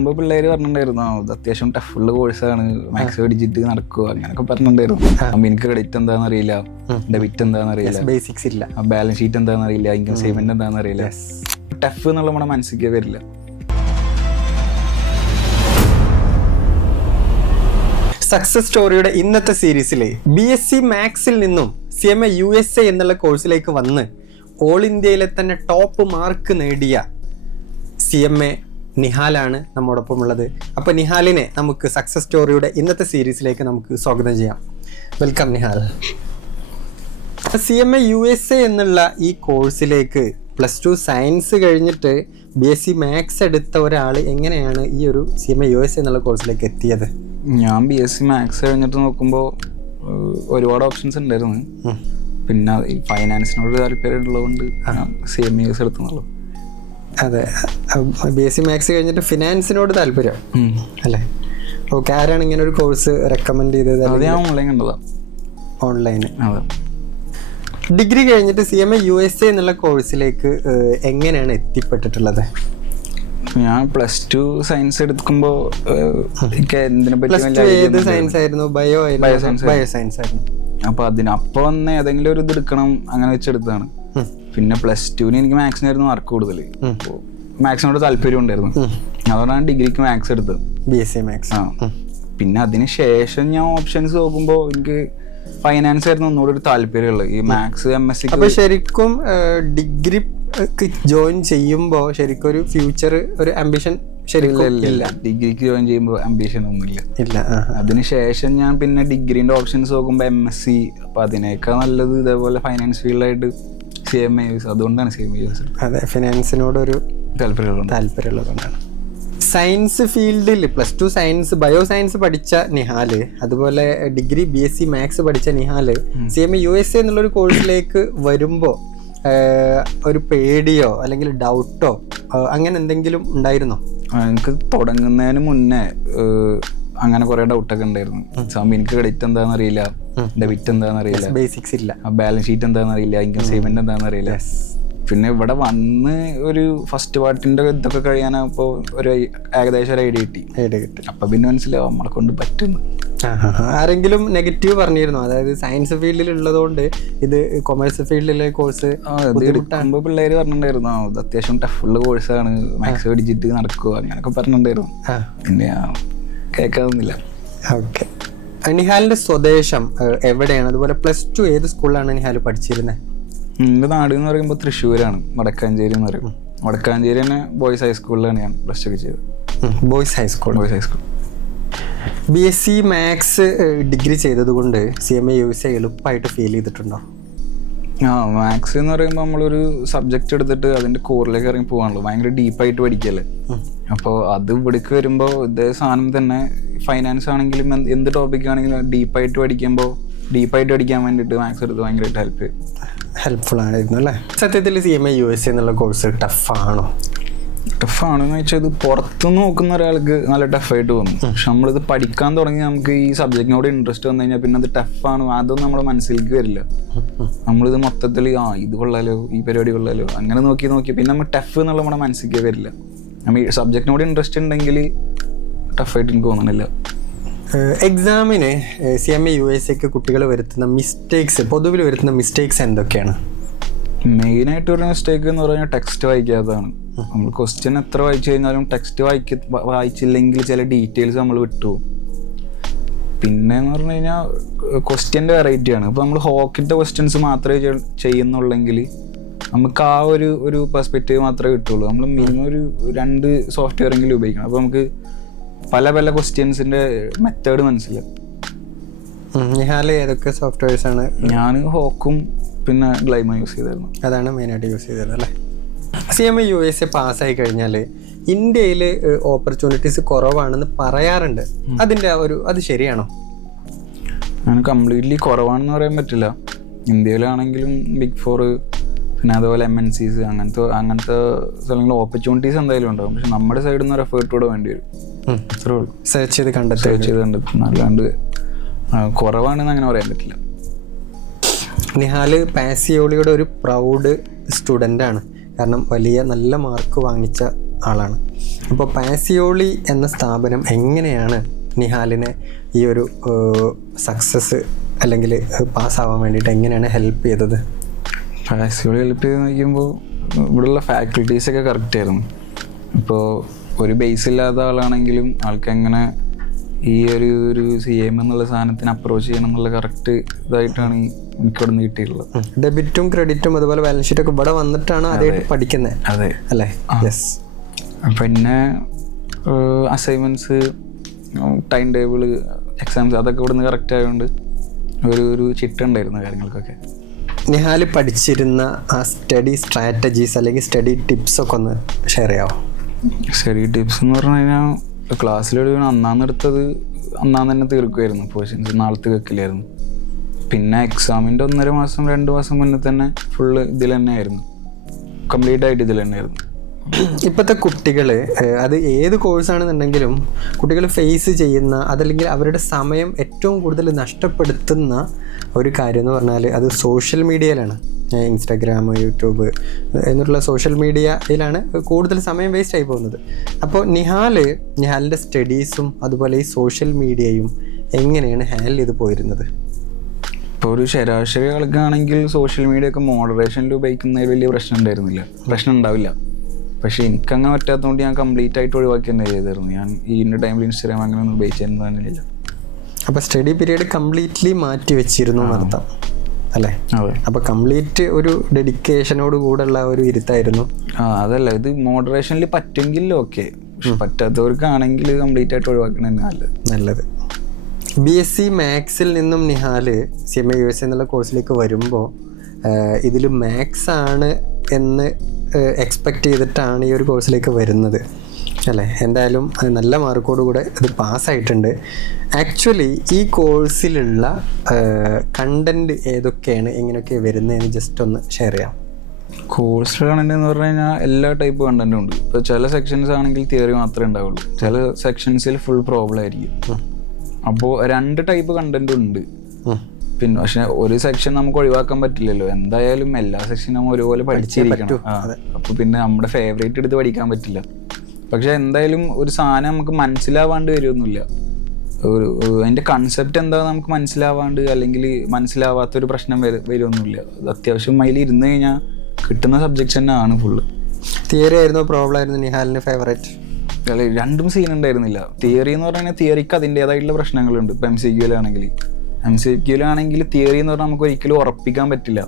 മുമ്പ് പിള്ളേര് പറഞ്ഞിട്ടുണ്ടായിരുന്നു ഇത് അത്യാവശ്യം ടഫുള്ള കോഴ്സാണ്, മാത്സ് പഠിച്ചിട്ട് നടക്കുക അങ്ങനെയൊക്കെ പറഞ്ഞിട്ടുണ്ടായിരുന്നു. അപ്പൊ എനിക്ക് ക്രെഡിറ്റ് എന്താണെന്ന് അറിയില്ല, ഡെബിറ്റ് എന്താണെന്ന് അറിയില്ല, ബേസിക്സ് ഇല്ല, ബാലൻസ് ഷീറ്റ് എന്താണെന്ന് അറിയില്ല, ഇൻകം സ്റ്റേറ്റ്മെന്റ് എന്താണെന്ന് അറിയില്ല. ടഫ് എന്നുള്ള നമ്മുടെ മനസ്സിലേക്ക് വരില്ല. സക്സസ് സ്റ്റോറിയുടെ ഇന്നത്തെ സീരീസിലെ BSc മാത്സിൽ നിന്നും CMA USA എന്നുള്ള കോഴ്സിലേക്ക് വന്ന് ഓൾ ഇന്ത്യയിലെ തന്നെ ടോപ്പ് മാർക്ക് നേടിയ CMA നിഹാലാണ് നമ്മോടൊപ്പം ഉള്ളത്. അപ്പോൾ നിഹാലിനെ നമുക്ക് സക്സസ് സ്റ്റോറിയുടെ ഇന്നത്തെ സീരീസിലേക്ക് നമുക്ക് സ്വാഗതം ചെയ്യാം. വെൽക്കം നിഹാൽ. CMA USA എന്നുള്ള ഈ കോഴ്സിലേക്ക് +2 സയൻസ് കഴിഞ്ഞിട്ട് BSc മാത്സ് എടുത്ത ഒരാൾ എങ്ങനെയാണ് ഈ ഒരു CMA USA എന്നുള്ള കോഴ്സിലേക്ക് എത്തിയത്? ഞാൻ BSc മാത്സ് കഴിഞ്ഞിട്ട് നോക്കുമ്പോൾ ഒരുപാട് ഓപ്ഷൻസ് ഉണ്ടായിരുന്നു. പിന്നെ ഈ ഫൈനാൻസിനോട് താല്പര്യം ഉള്ളതുകൊണ്ട് CMA US എടുത്തുള്ളൂ. അതെ, BSc മാത്സ് കഴിഞ്ഞിട്ട് ഫിനാൻസിനോട് താല്പര്യം അല്ലേ? ഓക്കെ, ആരാണ് ഇങ്ങനെ ഒരു കോഴ്സ് റെക്കമെൻഡ് ചെയ്തത്? അത് ഞാൻ ഓൺലൈൻ കണ്ടതാ. ഓൺലൈന്. അതെ. ഡിഗ്രി കഴിഞ്ഞിട്ട് CMA USA എന്നുള്ള കോഴ്സിലേക്ക് എങ്ങനെയാണ് എത്തിപ്പെട്ടിട്ടുള്ളത്? ഞാൻ +2 സയൻസ് എടുക്കുമ്പോൾ ഏത് സയൻസ് ആയിരുന്നു? ബയോ സയൻസ് ആയിരുന്നു. അപ്പൊ അതിനപ്പൊ വന്ന് ഏതെങ്കിലും ഒരു ഇത് എടുക്കണം അങ്ങനെ വെച്ചെടുത്താണ്. പിന്നെ +2 എനിക്ക് മാത്സിനായിരുന്നു മാർക്ക് കൂടുതൽ, മാത്സിനോട് താല്പര്യം ഉണ്ടായിരുന്നു. അതുകൊണ്ടാണ് ഡിഗ്രിക്ക് മാത്സ് എടുത്തത്, BSc മാത്സ്. പിന്നെ അതിന് ശേഷം ഞാൻ ഓപ്ഷൻസ് നോക്കുമ്പോൾ എനിക്ക് ഫൈനാൻസ് ആയിരുന്നു ഒന്നുകൂടി ഒരു താല്പര്യമുള്ളത്. ഈ മാത്സ് MSc. അപ്പൊ ശരിക്കും ഡിഗ്രി ജോയിൻ ചെയ്യുമ്പോ ശരിക്കും ഒരു ഫ്യൂച്ചർ ഒരു ആംബിഷൻ ഇല്ല. ഡിഗ്രിക്ക് ജോയിൻ ചെയ്യുമ്പോൾ ആംബിഷൻ ഒന്നുമില്ല. ഇല്ല. അതിനുശേഷം ഞാൻ പിന്നെ ഡിഗ്രീന്റെ ഓപ്ഷൻസ് നോക്കുമ്പോൾ MSc. അപ്പൊ അതിനേക്കാൾ നല്ലത് ഇതേപോലെ ഫൈനാൻസ് ഫീൽഡായിട്ട് CMA US. അതുകൊണ്ടാണ് CMA US. അതെ, ഫിനാൻസിനോടൊരു താല്പര്യമുള്ളതുകൊണ്ടാണ്. സയൻസ് ഫീൽഡിൽ +2 സയൻസ് ബയോ സയൻസ് പഠിച്ച നിഹാല്, അതുപോലെ ഡിഗ്രി BSc മാത്സ് പഠിച്ച നിഹാല് CMA USA എന്നുള്ളൊരു കോഴ്സിലേക്ക് വരുമ്പോൾ ഒരു പേടിയോ അല്ലെങ്കിൽ ഡൗട്ടോ അങ്ങനെ എന്തെങ്കിലും ഉണ്ടായിരുന്നോ? എനിക്ക് തുടങ്ങുന്നതിന് മുന്നേ അങ്ങനെ കുറെ ഡൗട്ടൊക്കെ ഉണ്ടായിരുന്നു. എനിക്ക് ക്രെഡിറ്റ് എന്താണെന്ന് അറിയില്ല, ഡെബിറ്റ് എന്താണെന്ന് അറിയില്ല, ബേസിക്സ് ഇല്ല, ബാലൻസ് ഷീറ്റ് എന്താണെന്ന് അറിയില്ല, ഇൻകം സ്റ്റേറ്റ്മെന്റ് എന്താണെന്ന് അറിയില്ല. പിന്നെ ഇവിടെ വന്ന് ഒരു ഫസ്റ്റ് പാർട്ടിന്റെ ഇതൊക്കെ കഴിയാനപ്പോ ഒരു ഏകദേശം ഒരു ഐഡിയ കിട്ടി. അപ്പൊ പിന്നെ മനസ്സിലാവും നമ്മളെ കൊണ്ട് പറ്റുന്നു. ആരെങ്കിലും നെഗറ്റീവ് പറഞ്ഞിരുന്നു? അതായത് സയൻസ് ഫീൽഡിൽ ഉള്ളതുകൊണ്ട് ഇത് കൊമേഴ്സ് ഫീൽഡിലെ കോഴ്സ് എടുക്കുമ്പോ പിള്ളേര് പറഞ്ഞിട്ടുണ്ടായിരുന്നു ഇത് അത്യാവശ്യം ടഫുള്ള കോഴ്സാണ്, മാത്സ് പഠിച്ചിട്ട് നടക്കുക അങ്ങനെയൊക്കെ പറഞ്ഞിട്ടുണ്ടായിരുന്നു. പിന്നെ കേൾക്കാതൊന്നുമില്ല. ഓക്കെ, നിഹാലിന്റെ സ്വദേശം എവിടെയാണ്? അതുപോലെ +2 ഏത് സ്കൂളിലാണ് നിഹാൽ പഠിച്ചിരുന്നത്? എൻ്റെ നാട് എന്ന് പറയുമ്പോൾ തൃശ്ശൂരാണ്, വടക്കാഞ്ചേരി എന്ന് പറയും. വടക്കാഞ്ചേരി തന്നെ ബോയ്സ് ഹൈസ്കൂളിലാണ് ഞാൻ +2 ഒക്കെ ചെയ്തത്. Boys high school. BSc maths degree ചെയ്തത് കൊണ്ട് CMA USA എളുപ്പമായിട്ട് ഫീൽ ചെയ്തിട്ടുണ്ടോ? മാത്സ് എന്ന് പറയുമ്പോൾ നമ്മളൊരു സബ്ജക്റ്റ് എടുത്തിട്ട് അതിന്റെ കോറിലേക്ക് ഇറങ്ങി പോകാണല്ലോ, ഭയങ്കര ഡീപ്പായിട്ട് പഠിക്കല്ലേ. അപ്പോൾ അത് ഇവിടേക്ക് വരുമ്പോൾ ഇതേ സാധനം തന്നെ ഫൈനാൻസ് ആണെങ്കിലും എന്ത് ടോപ്പിക് ആണെങ്കിലും ഡീപ്പായിട്ട് പഠിക്കാൻ വേണ്ടിയിട്ട് മാത്സ് എടുത്ത് ഭയങ്കരമായിട്ട് ഹെൽപ്ഫുൾ ആയിരുന്നു അല്ലേ? സത്യത്തിൽ CMA USA എന്നുള്ള കോഴ്സ് ടഫാണെന്ന് വെച്ചാൽ ഇത് പുറത്തുനിന്ന് നോക്കുന്ന ഒരാൾക്ക് നല്ല ടഫായിട്ട് തോന്നും. പക്ഷെ നമ്മളിത് പഠിക്കാൻ തുടങ്ങി നമുക്ക് ഈ സബ്ജക്റ്റിനോട് ഇൻട്രസ്റ്റ് വന്നു കഴിഞ്ഞാൽ പിന്നെ അത് ടഫാണ് അതൊന്നും നമ്മുടെ മനസ്സിലേക്ക് വരില്ല. നമ്മളിത് മൊത്തത്തിൽ ഇത് കൊള്ളാലോ, ഈ പരിപാടി കൊള്ളാലോ അങ്ങനെ നോക്കി പിന്നെ നമ്മൾ ടഫ് എന്നുള്ള നമ്മുടെ മനസ്സിലേക്ക് വരില്ല. നമ്മൾ ഈ സബ്ജക്റ്റിനോട് ഇൻട്രസ്റ്റ് ഉണ്ടെങ്കിൽ ടഫായിട്ട് എനിക്ക് തോന്നണില്ല. എക്സാമിന് CMA USAക്ക് കുട്ടികൾ പൊതുവിൽ വരുത്തുന്ന മിസ്റ്റേക്സ് എന്തൊക്കെയാണ്? മെയിനായിട്ട് ഒരു മിസ്റ്റേക്ക് എന്ന് പറഞ്ഞാൽ ടെക്സ്റ്റ് വായിക്കാത്തതാണ്. നമ്മൾ ക്വസ്റ്റ്യൻ എത്ര വായിച്ചു കഴിഞ്ഞാലും ടെക്സ്റ്റ് വായിച്ചില്ലെങ്കിൽ ചില ഡീറ്റെയിൽസ് നമ്മൾ വിട്ടുപോകും. പിന്നെ എന്ന് പറഞ്ഞു കഴിഞ്ഞാൽ ക്വസ്റ്റ്യൻ്റെ വെറൈറ്റിയാണ്. ഇപ്പോൾ നമ്മൾ ഹോക്കിൻ്റെ ക്വസ്റ്റ്യൻസ് മാത്രമേ ചെയ്യുന്നുള്ളെങ്കിൽ നമുക്ക് ആ ഒരു പെർസ്പെക്റ്റീവ് മാത്രമേ കിട്ടുള്ളൂ. നമ്മൾ മിനിമം ഒരു 2 സോഫ്റ്റ്വെയർ എങ്കിലും ഉപയോഗിക്കണം. അപ്പോൾ നമുക്ക് പല ക്വസ്റ്റ്യൻസിൻ്റെ മെത്തേഡ് മനസ്സിലാവും. നിഹാൽ ഏതൊക്കെ സോഫ്റ്റ്വെയർസ് ആണ്? ഞാൻ ഹോക്കും പിന്നെ ഗ്ലൈമ യൂസ് ചെയ്തായിരുന്നു. അതാണ് മെയിനായിട്ട് യൂസ് ചെയ്തത് അല്ലേ? CMA USA പാസ്സായി കഴിഞ്ഞാൽ ഇന്ത്യയിൽ ഓപ്പർച്യൂണിറ്റീസ് കുറവാണെന്ന് പറയാറുണ്ട്. അത് ശരിയാണോ? ഞാൻ കംപ്ലീറ്റ്ലി കുറവാണെന്ന് പറയാൻ പറ്റില്ല. ഇന്ത്യയിലാണെങ്കിലും Big 4 പിന്നെ അതുപോലെ MNCs അങ്ങനത്തെ സ്ഥലങ്ങളിൽ ഓപ്പർച്യൂണിറ്റീസ് എന്തായാലും ഉണ്ടാകും. പക്ഷെ നമ്മുടെ സൈഡിൽ നിന്ന് ഒരു എഫേർട്ട് കൂടെ വേണ്ടി വരും. അത്രേ ഉള്ളൂ. സെർച്ച് ചെയ്ത് കണ്ടെത്തും. അല്ലാണ്ട് കുറവാണെന്ന് അങ്ങനെ പറയാൻ പറ്റില്ല. നിഹാൽ പാസിയോളിയുടെ ഒരു പ്രൗഡ് സ്റ്റുഡൻ്റാണ്. കാരണം നല്ല മാർക്ക് വാങ്ങിച്ച ആളാണ്. അപ്പോൾ പാസിയോളി എന്ന സ്ഥാപനം എങ്ങനെയാണ് നിഹാലിനെ ഈ ഒരു സക്സസ് അല്ലെങ്കിൽ പാസ്സാവാൻ വേണ്ടിയിട്ട് എങ്ങനെയാണ് ഹെൽപ്പ് ചെയ്തത്? പാസിയോളി ഹെൽപ്പ് ചെയ്ത് നോക്കുമ്പോൾ ഇവിടെയുള്ള ഫാക്കൽറ്റീസൊക്കെ കറക്റ്റ് ആയിരുന്നു. ഇപ്പോൾ ഒരു ബേസ് ഇല്ലാത്ത ആളാണെങ്കിലും ആൾക്ക് എങ്ങനെ ഈ ഒരു CM എന്നുള്ള സാധനത്തിന് അപ്രോച്ച് ചെയ്യണം എന്നുള്ള കറക്റ്റ് ഇതായിട്ടാണ് എനിക്ക് ഇവിടെ നിന്ന് കിട്ടിയിട്ടുള്ളത്. ഡെബിറ്റും ക്രെഡിറ്റും അതുപോലെ ബാലൻസ് ഷീറ്റൊക്കെ ഇവിടെ വന്നിട്ടാണ് അതായിട്ട് പഠിക്കുന്നത്. അതെ അല്ലേ? യെസ്. പിന്നെ അസൈൻമെൻറ്റ്സ്, ടൈം ടേബിള്, എക്സാംസ് അതൊക്കെ ഇവിടെ നിന്ന് കറക്റ്റ് ആയതുകൊണ്ട് ഒരു ചിട്ടുണ്ടായിരുന്നു കാര്യങ്ങൾക്കൊക്കെ. നിഹാൽ പഠിച്ചിരുന്ന ആ സ്റ്റഡി സ്ട്രാറ്റജീസ് അല്ലെങ്കിൽ സ്റ്റഡി ടിപ്സ് ഒക്കെ ഒന്ന് ഷെയർ ചെയ്യാമോ? സ്റ്റഡി ടിപ്സ് എന്ന് പറഞ്ഞു കഴിഞ്ഞാൽ ക്ലാസ്സിലൊരു അന്നാന്നെടുത്തത് അന്നാന്ന് തന്നെ തീർക്കുമായിരുന്നു. പോർഷൻസ് നാളത്തെ വെക്കില്ലായിരുന്നു. പിന്നെ എക്സാമിൻ്റെ 1.5 മാസം 2 മാസം മുന്നേ തന്നെ ഫുള്ള് ഇതിൽ തന്നെ ആയിരുന്നു, കംപ്ലീറ്റ് ആയിട്ട് ഇതിൽ തന്നെ ആയിരുന്നു. ഇപ്പോഴത്തെ കുട്ടികൾ, അത് ഏത് കോഴ്സാണെന്നുണ്ടെങ്കിലും കുട്ടികൾ ഫേസ് ചെയ്യുന്ന അതല്ലെങ്കിൽ അവരുടെ സമയം ഏറ്റവും കൂടുതൽ നഷ്ടപ്പെടുത്തുന്ന ഒരു കാര്യം എന്ന് പറഞ്ഞാൽ അത് സോഷ്യൽ മീഡിയയിലാണ്. ഇൻസ്റ്റാഗ്രാം, യൂട്യൂബ് എന്നുള്ള സോഷ്യൽ മീഡിയയിലാണ് കൂടുതൽ സമയം വേസ്റ്റ് ആയി പോകുന്നത്. അപ്പോൾ നിഹാലിൻ്റെ സ്റ്റഡീസും അതുപോലെ ഈ സോഷ്യൽ മീഡിയയും എങ്ങനെയാണ് ഹാൻഡിൽ ചെയ്ത് പോയിരുന്നത്? ഇപ്പോൾ ഒരു ശരാശരി ആൾക്കാണെങ്കിൽ സോഷ്യൽ മീഡിയ ഒക്കെ മോഡറേഷനിൽ ഉപയോഗിക്കുന്നതിൽ വലിയ പ്രശ്നം ഉണ്ടാവില്ല. പക്ഷേ എനിക്കങ്ങനെ പറ്റാത്തതുകൊണ്ട് ഞാൻ കംപ്ലീറ്റ് ആയിട്ട് ഒഴിവാക്കി തന്നെ ചെയ്തിരുന്നു. ഞാൻ ഈ ടൈമിൽ ഇൻസ്റ്റാഗ്രാം അങ്ങനെ ഒന്നും ഉപയോഗിച്ചിരുന്നില്ല. അപ്പോൾ സ്റ്റഡി പീരീഡ് കംപ്ലീറ്റ്ലി മാറ്റി വെച്ചിരുന്നു എന്നർത്ഥം അല്ലേ? അതെ. അപ്പോൾ കംപ്ലീറ്റ് ഒരു ഡെഡിക്കേഷനോട് കൂടെയുള്ള ഒരു ഇരുത്തായിരുന്നു. അതല്ല, ഇത് മോഡറേഷനിൽ പറ്റുമെങ്കിൽ ഓക്കെ, പക്ഷെ പറ്റാത്തവർക്കാണെങ്കിൽ കംപ്ലീറ്റ് ആയിട്ട് ഒഴിവാക്കണത് നല്ലത്. BSc മാത്സിൽ നിന്നും നിഹാൽ CMA USA എന്നുള്ള കോഴ്സിലേക്ക് വരുമ്പോൾ ഇതിൽ മാത്സ് ആണ് എന്ന് എക്സ്പെക്റ്റ് ചെയ്തിട്ടാണ് ഈ ഒരു കോഴ്സിലേക്ക് വരുന്നത് അല്ലേ? എന്തായാലും നല്ല മാർക്കോടുകൂടെ ഇത് പാസ്സായിട്ടുണ്ട്. ആക്ച്വലി ഈ കോഴ്സിലുള്ള കണ്ടൻറ്റ് ഏതൊക്കെയാണ്, എങ്ങനെയൊക്കെ വരുന്നതെന്ന് ജസ്റ്റ് ഒന്ന് ഷെയർ ചെയ്യാം. കോഴ്സിൽ കണ്ടന്റ് എന്ന് പറഞ്ഞു കഴിഞ്ഞാൽ എല്ലാ ടൈപ്പ് കണ്ടന്റും ഉണ്ട്. ഇപ്പോൾ ചില സെക്ഷൻസ് ആണെങ്കിൽ തിയറി മാത്രമേ ഉണ്ടാവുള്ളൂ, ചില സെക്ഷൻസിൽ ഫുൾ പ്രോബ്ലം ആയിരിക്കും. അപ്പോൾ 2 ടൈപ്പ് കണ്ടന്റും ഉണ്ട്. പിന്നെ പക്ഷെ ഒരു സെക്ഷൻ നമുക്ക് ഒഴിവാക്കാൻ പറ്റില്ലല്ലോ, എന്തായാലും എല്ലാ സെക്ഷനും നമ്മൾ ഒരുപോലെ പഠിച്ചിരിക്കണം. അപ്പോൾ പിന്നെ നമ്മുടെ ഫേവറേറ്റ് എടുത്ത് പഠിക്കാൻ പറ്റില്ല. പക്ഷെ എന്തായാലും ഒരു സാധനം നമുക്ക് മനസ്സിലാവാണ്ട് വരുമൊന്നുമില്ല. അതിൻ്റെ കൺസെപ്റ്റ് എന്താണെന്ന് നമുക്ക് മനസ്സിലാവാണ്ട് അല്ലെങ്കിൽ മനസ്സിലാവാത്തൊരു പ്രശ്നം വരുമൊന്നുമില്ല. അത് അത്യാവശ്യം അതിൽ ഇരുന്ന് കഴിഞ്ഞാൽ കിട്ടുന്ന സബ്ജക്ട്സ് തന്നെ ആണ് ഫുള്ള്. തിയറി ആയിരുന്നു പ്രോബ്ലം ആയിരുന്നു നിഹാലിൻ്റെ ഫേവറേറ്റ്? അല്ല, രണ്ടും സീൻ ഉണ്ടായിരുന്നില്ല. തിയറി എന്ന് പറഞ്ഞാൽ തിയറിക്ക് അതിൻ്റേതായിട്ടുള്ള പ്രശ്നങ്ങളുണ്ട്. ഇപ്പോൾ MCQ-ലാണെങ്കിൽ തിയറി എന്ന് പറഞ്ഞാൽ നമുക്ക് ഒരിക്കലും ഉറപ്പിക്കാൻ പറ്റില്ല.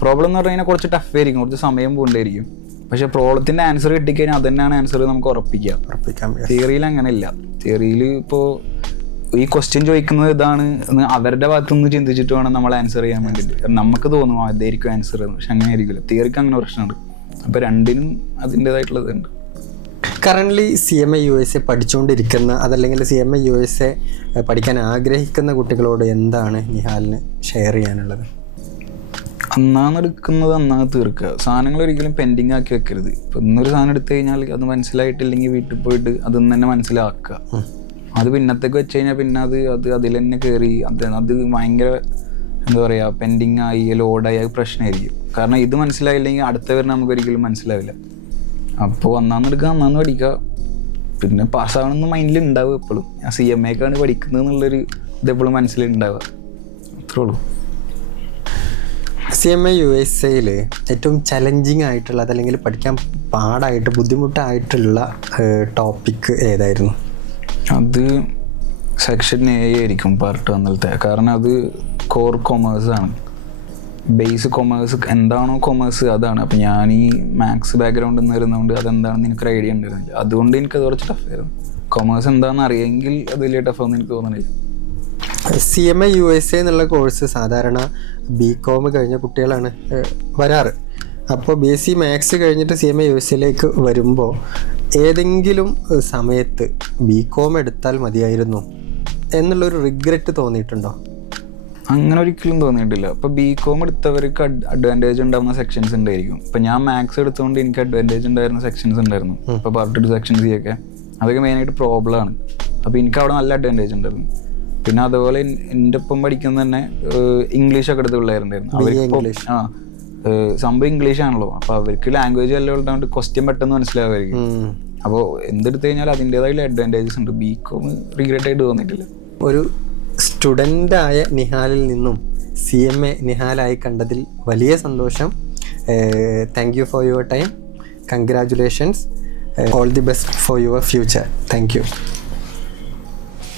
പ്രോബ്ലം എന്ന് പറഞ്ഞു കഴിഞ്ഞാൽ കുറച്ച് ടഫ് ആയിരിക്കും, കുറച്ച് സമയം പോകേണ്ടിയിരിക്കും. പക്ഷേ പ്രോബ്ലത്തിൻ്റെ ആൻസർ കിട്ടിക്കഴിഞ്ഞാൽ അത് തന്നെയാണ് ആൻസർ നമുക്ക് ഉറപ്പിക്കാം. തിയറിയിൽ അങ്ങനെയില്ല. തിയറിയിൽ ഇപ്പോൾ ഈ ക്വസ്റ്റ്യൻ ചോദിക്കുന്നത് ഇതാണ് അവരുടെ ഭാഗത്തുനിന്ന് ചിന്തിച്ചിട്ട് വേണം നമ്മൾ ആൻസർ ചെയ്യാൻ വേണ്ടിയിട്ട്. നമുക്ക് തോന്നും അതായിരിക്കും ആൻസർ, പക്ഷെ അങ്ങനെ ആയിരിക്കില്ല. തിയറിക്ക് അങ്ങനെ പ്രശ്നമുണ്ട്. അപ്പോൾ രണ്ടിനും അതിൻ്റേതായിട്ടുള്ളതുണ്ട്. കറൻ്റ്ലി CMA USA പഠിച്ചുകൊണ്ടിരിക്കുന്ന അതല്ലെങ്കിൽ CMA USA പഠിക്കാൻ ആഗ്രഹിക്കുന്ന കുട്ടികളോട് എന്താണ് നിഹാലിന് ഷെയർ ചെയ്യാനുള്ളത്? അന്നാന്നെടുക്കുന്നത് അന്നാന്ന് തീർക്കുക. സാധനങ്ങൾ ഒരിക്കലും പെൻഡിങ് ആക്കി വെക്കരുത്. ഇപ്പം ഇന്നൊരു സാധനം എടുത്തു കഴിഞ്ഞാൽ അത് മനസ്സിലായിട്ടില്ലെങ്കിൽ വീട്ടിൽ പോയിട്ട് അതൊന്നും തന്നെ മനസ്സിലാക്കുക. അത് പിന്നത്തേക്ക് വെച്ച് കഴിഞ്ഞാൽ പിന്നെ അത് അതിൽ തന്നെ കയറി അത് ഭയങ്കര എന്താ പറയുക, പെൻഡിങ് ആയി ലോഡായി അത് പ്രശ്നമായിരിക്കും. കാരണം ഇത് മനസ്സിലായില്ലെങ്കിൽ അടുത്തവരെ നമുക്ക് ഒരിക്കലും മനസ്സിലാവില്ല. അപ്പോൾ അന്നാന്നെടുക്കുക, അന്നാന്ന് പഠിക്കുക. പിന്നെ പാസ്സാവണമെന്ന് മൈൻഡിൽ ഉണ്ടാവുക എപ്പോഴും. ഞാൻ CMAക്കാണ് പഠിക്കുന്നത് എന്നുള്ളൊരു ഇതെപ്പോഴും മനസ്സിലുണ്ടാവുക. അത്രേ ഉള്ളൂ. CMA USAയിൽ ഏറ്റവും ചലഞ്ചിങ് ആയിട്ടുള്ള അതല്ലെങ്കിൽ പഠിക്കാൻ പാടായിട്ട് ബുദ്ധിമുട്ടായിട്ടുള്ള ടോപ്പിക്ക് ഏതായിരുന്നു? അത് സെക്ഷൻ A ആയിരിക്കും, പാർട്ട് 1-ലത്തെ. കാരണം അത് കോർ കൊമേഴ്സ് ആണ്. ബേസ് കൊമേഴ്സ് എന്താണോ കൊമേഴ്സ് അതാണ്. അപ്പം ഞാൻ ഈ മാത്സ് ബാക്ക്ഗ്രൗണ്ടിൽ നിന്ന് വരുന്നതുകൊണ്ട് അതെന്താണെന്ന് എനിക്കൊരു ഐഡിയ ഉണ്ടായിരുന്നില്ല. അതുകൊണ്ട് എനിക്കത് കുറച്ച് ടഫായിരുന്നു. കൊമേഴ്സ് എന്താണെന്ന് അറിയെങ്കിൽ അത് വലിയ ടഫാണെന്ന് എനിക്ക് തോന്നുന്നില്ല. CMA USA എന്നുള്ള കോഴ്സ് സാധാരണ BCom കഴിഞ്ഞ കുട്ടികളാണ് വരാറ്. അപ്പോൾ BSc മാത്സ് കഴിഞ്ഞിട്ട് CMA USAയിലേക്ക് വരുമ്പോൾ ഏതെങ്കിലും സമയത്ത് BCom എടുത്താൽ മതിയായിരുന്നു എന്നുള്ളൊരു റിഗ്രറ്റ് തോന്നിയിട്ടുണ്ടോ? അങ്ങനെ ഒരിക്കലും തോന്നിയിട്ടില്ല. ഇപ്പോൾ BCom എടുത്തവർക്ക് അഡ്വാൻറ്റേജ് ഉണ്ടാകുന്ന സെക്ഷൻസ് ഉണ്ടായിരിക്കും. ഇപ്പം ഞാൻ മാത്സ് എടുത്തുകൊണ്ട് എനിക്ക് അഡ്വാൻറ്റേജ് ഉണ്ടായിരുന്ന സെക്ഷൻസ് ഉണ്ടായിരുന്നു. ഇപ്പോൾ പാർട്ട് 2 സെക്ഷൻ C ഒക്കെ അതൊക്കെ മെയിനായിട്ട് പ്രോബ്ലമാണ്. അപ്പോൾ എനിക്ക് അവിടെ നല്ല അഡ്വാൻറ്റേജ് ഉണ്ടായിരുന്നു. പിന്നെ അതുപോലെ എൻ്റെ ഒപ്പം പഠിക്കുന്ന തന്നെ ഇംഗ്ലീഷൊക്കെ എടുത്ത് പിള്ളേരുണ്ടായിരുന്നു. അവർക്ക് സംഭവം ഇംഗ്ലീഷാണല്ലോ. അപ്പോൾ അവർക്ക് ലാംഗ്വേജ് എല്ലാം ഉള്ളതുകൊണ്ട് ക്വസ്റ്റ്യൻ പെട്ടെന്ന് മനസ്സിലാവുമായിരിക്കും. അപ്പോൾ എന്തെടുത്ത് കഴിഞ്ഞാൽ അതിൻ്റേതായുള്ള അഡ്വാൻറ്റേജസ് ഉണ്ട്. ബികോം റിഗ്രറ്റ് ആയിട്ട് തോന്നിയിട്ടില്ല. ഒരു സ്റ്റുഡൻ്റായ നിഹാലിൽ നിന്നും CMA നിഹാലായി കണ്ടതിൽ വലിയ സന്തോഷം. Thank you for your time. Congratulations. All the best for your future. Thank you.